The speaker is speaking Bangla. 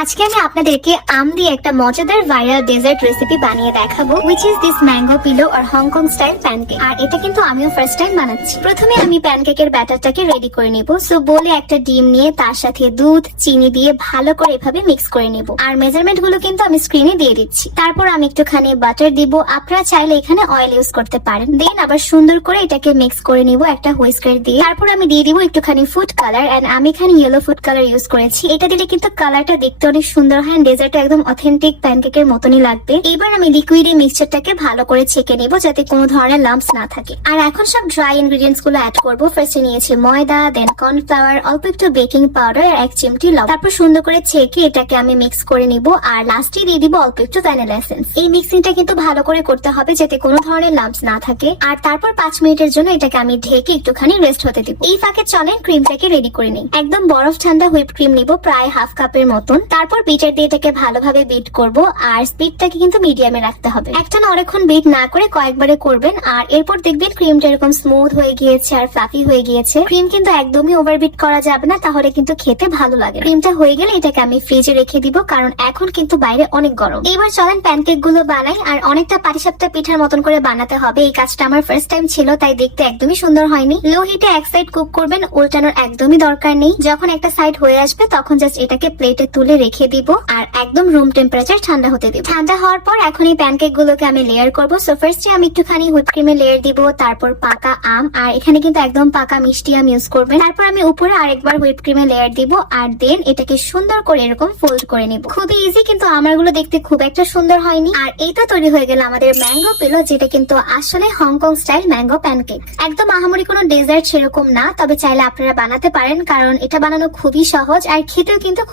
আজকে আমি আপনাদেরকে আম দিয়ে একটা মজাদার ভাইরাল ডেজার্ট রেসিপি বানিয়ে দেখাবো, which is this mango pillow or Hong Kong style pancake। আর এটা কিন্তু আমিও ফার্স্ট টাইম বানাচ্ছি। প্রথমে আমি প্যানকেকের ব্যাটারটাকে রেডি করে নিব। সো বলে একটা ডিম নিয়ে তার সাথে দুধ চিনি দিয়ে ভালো করে এভাবে মিক্স করে নিব। আর মেজারমেন্ট গুলো কিন্তু আমি স্ক্রিনে দিয়ে দিচ্ছি। তারপর আমি একটুখানি বাটার দিব, আপনারা চাইলে এখানে অয়েল ইউজ করতে পারেন। দেন আবার সুন্দর করে এটাকে মিক্স করে নিব একটা হুইস্কার দিয়ে। তারপর আমি দিয়ে দিব একটুখানি ফুড কালার, এন্ড আমি এখানে ইয়েলো ফুড কালার ইউজ করেছি। এটা দিলে কিন্তু কালারটা দেখতে অনেক সুন্দর হয়, ডেজার্টটা একদম অথেন্টিক প্যানকেকের মতনই লাগবে। এবার আমি লিকুইডে মিক্সচারটাকে ভালো করে ছেঁকে নেব যাতে কোনো ধরনের লাম্পস না থাকে। আর এখন সব ড্রাই ইনগ্রেডিয়েন্টস গুলো অ্যাড করব। ফার্স্টে নিয়েছি ময়দা, দেন কর্নফ্লাওয়ার, অল্প একটু বেকিং পাউডার আর 1 চিমটি লবণ। তারপর সুন্দর করে ছেঁকে এটাকে আমি মিক্স করে নিব। আর লাস্টে দিয়ে দিব অল্প একটু ভ্যানিলা এসেন্স। এই মিক্সিংটা কিন্তু ভালো করে করতে হবে যাতে কোনো ধরনের লাম্পস না থাকে। আর তারপর 5 মিনিটের জন্য এটাকে আমি ঢেকে একটুখানি রেস্ট হতে দিব। এই ফাঁকে চলেন ক্রিমটাকে রেডি করে নিই। একদম বরফ ঠান্ডা হুইপ ক্রিম নিব, প্রায় হাফ কাপের মতন। তারপর বিটার দিয়ে এটাকে ভালোভাবে বিট করব। আর স্পিডটাকে কিন্তু মিডিয়ামে রাখতে হবে। একটা না অনেকক্ষণ বিট না করে কয়েকবারে করবেন। আর এরপর দেখবেন ক্রিমটা এরকম স্মুথ হয়ে গিয়েছে আর ফ্লাফি হয়ে গিয়েছে। ক্রিম কিন্তু একদমই ওভারবিট করা যাবে না, তাহলে কিন্তু খেতে ভালো লাগে। ক্রিমটা হয়ে গেলে এটাকে আমি ফ্রিজে রেখে দিব, কারণ এখন কিন্তু বাইরে অনেক গরম। এবার চলেন প্যানকেক গুলো বানাই। আর অনেকটা পাটিসাপটা পিঠার মতন করে বানাতে হবে। এই কাজটা আমার ফার্স্ট টাইম ছিল, তাই দেখতে একদমই সুন্দর হয়নি। লো হিটে এক সাইড কুক করবেন, উল্টানোর একদমই দরকার নেই। যখন একটা সাইড হয়ে আসবে তখন জাস্ট এটাকে প্লেটে তুলে রেখে দিব আর একদম রুম টেম্পারেচার ঠান্ডা হতে দিব। ঠান্ডা হওয়ার পর এখন এই প্যানকেক গুলোকে আমি লেয়ার করব। সো ফার্স্টে আমি একটুখানি হুইপ ক্রিমে লেয়ার দিব, তারপর পাকা আম, আর এখানে কিন্তু একদম পাকা মিষ্টি আম ইউজ করবেন। তারপর আমি উপরে আরেকবার হুইপ ক্রিমে লেয়ার দিব, আর দেন এটাকে সুন্দর করে এরকম ফোল্ড করে নিব। খুবই ইজি, কিন্তু আমারগুলো দেখতে খুব একটা সুন্দর হয়নি। আর এইটা তৈরি হয়ে গেল আমাদের ম্যাঙ্গো পিলো, যেটা কিন্তু আসলে হংকং স্টাইল ম্যাঙ্গো প্যানকেক। একদম আহামরি কোনো ডেজার্ট সেরকম না, তবে চাইলে আপনারা বানাতে পারেন, কারণ এটা বানানো খুবই সহজ আর খেতেও কিন্তু খুব